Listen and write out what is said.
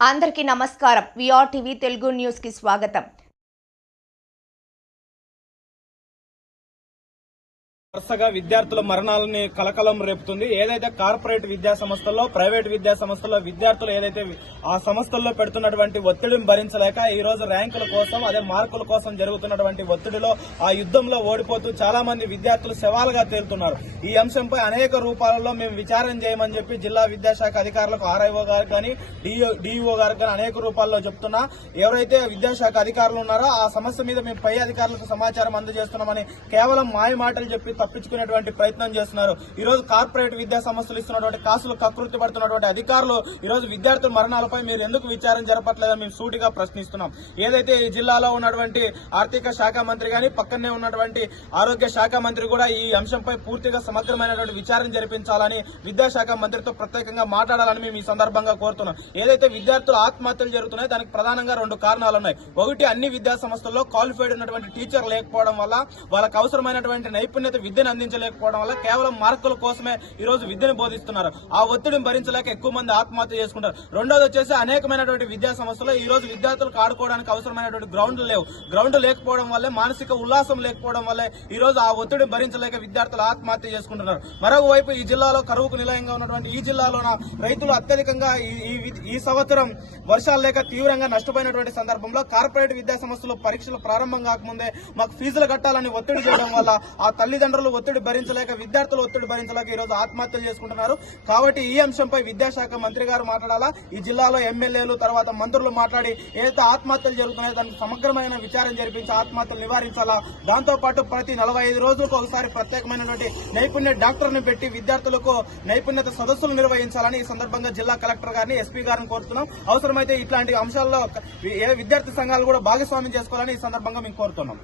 అందరికీ నమస్కారం. VR TV Telugu న్యూస్కి స్వాగతం. వరుసగా విద్యార్థుల మరణాలని కలకలం రేపుతుంది. ఏదైతే కార్పొరేట్ విద్యా సంస్థల్లో ప్రైవేట్ విద్యా సంస్థల్లో విద్యార్థులు ఏదైతే ఆ సంస్థల్లో పెడుతున్నటువంటి ఒత్తిడిని భరించలేక ఈ రోజు ర్యాంకుల కోసం అదే మార్కుల కోసం జరుగుతున్నటువంటి ఒత్తిడిలో ఆ యుద్ధంలో ఓడిపోతూ చాలా మంది విద్యార్థులు సవాలుగా తేలుతున్నారు. ఈ అంశంపై అనేక రూపాలలో మేము విచారణ చేయమని చెప్పి జిల్లా విద్యాశాఖ అధికారులకు ఆర్ఐఓ గారు కానీ డిఈఓ గారు కానీ అనేక రూపాల్లో చెప్తున్నా. ఎవరైతే విద్యాశాఖ అధికారులు ఉన్నారో ఆ సమస్య మీద మేము పై అధికారులకు సమాచారం అందజేస్తున్నామని కేవలం మాయ మాటలు చెప్పి తప్పించుకునేటువంటి ప్రయత్నం చేస్తున్నారు. ఈ రోజు కార్పొరేట్ విద్యా సంస్థలు ఇస్తున్నటువంటి కాసులు కకృతి పడుతున్నటువంటి అధికారులు ఈ రోజు విద్యార్థుల మరణాలపై మీరు ఎందుకు విచారం జరపట్లేదో మేము సూటిగా ప్రశ్నిస్తున్నాం. ఏదైతే ఈ జిల్లాలో ఉన్నటువంటి ఆర్థిక శాఖ మంత్రి గాని పక్కనే ఉన్నటువంటి ఆరోగ్య శాఖ మంత్రి కూడా ఈ అంశంపై పూర్తిగా సమగ్రమైనటువంటి విచారణ జరిపించాలని విద్యాశాఖ మంత్రితో ప్రత్యేకంగా మాట్లాడాలని మేము ఈ సందర్భంగా కోరుతున్నాం. ఏదైతే విద్యార్థులు ఆత్మహత్యలు జరుగుతున్నాయో దానికి ప్రధానంగా రెండు కారణాలు ఉన్నాయి ఒకటి అన్ని విద్యా సంస్థల్లో క్వాలిఫైడ్ ఉన్నటువంటి టీచర్ లేకపోవడం వల్ల వాళ్ళకు అవసరమైనటువంటి నైపుణ్యత విద్యను అందించలేకపోవడం వల్ల కేవలం మార్కుల కోసమే ఈ రోజు విద్యను బోధిస్తున్నారు. ఆ ఒత్తిడిని భరించలేక ఎక్కువ మంది ఆత్మహత్య చేసుకుంటారు. రెండోది వచ్చేసి అనేకమైనటువంటి విద్యా సంస్థలు ఈ రోజు విద్యార్థులకు ఆడుకోవడానికి అవసరమైనటువంటి గ్రౌండ్లు లేవు. గ్రౌండ్ లేకపోవడం వల్లే మానసిక ఉల్లాసం లేకపోవడం వల్లే ఈ రోజు ఆ ఒత్తిడిని భరించలేక విద్యార్థులు ఆత్మహత్య చేసుకుంటున్నారు. మరొకవైపు ఈ జిల్లాలో కరువుకు నిలయంగా ఉన్నటువంటి ఈ జిల్లాలోన రైతులు అత్యధికంగా ఈ- ఈ ఈ సంవత్సరం వర్షాలు లేక తీవ్రంగా నష్టపోయినటువంటి సందర్భంలో కార్పొరేట్ విద్యా సంస్థలు పరీక్షలు ప్రారంభం కాకముందే మాకు ఫీజులు కట్టాలని ఒత్తిడి చేయడం వల్ల ఆ తల్లిదండ్రులు ఒత్తిడి భరించలేక విద్యార్థులు ఒత్తిడి భరించలేక ఈ రోజు ఆత్మహత్యలు చేసుకుంటున్నారు. కాబట్టి ఈ అంశంపై విద్యాశాఖ మంత్రి గారు మాట్లాడాలా? ఈ జిల్లాలో ఎమ్మెల్యేలు తర్వాత మంత్రులు మాట్లాడి ఏదైతే ఆత్మహత్యలు జరుగుతున్నాయో దానికి సమగ్రమైన విచారం జరిపించి ఆత్మహత్యలు నివారించాలా? దాంతోపాటు ప్రతి నలభై ఐదు రోజులకు ఒకసారి ప్రత్యేకమైనటువంటి నైపుణ్య డాక్టర్ని పెట్టి విద్యార్థులకు నైపుణ్యత సదస్సులు నిర్వహించాలని ఈ సందర్భంగా జిల్లా కలెక్టర్ గారిని ఎస్పీ గారిని కోరుతున్నాం. అవసరమైతే ఇట్లాంటి అంశాల్లో ఏ విద్యార్థి సంఘాలు కూడా భాగస్వామ్యం చేసుకోవాలని ఈ సందర్భంగా మేము కోరుతున్నాం.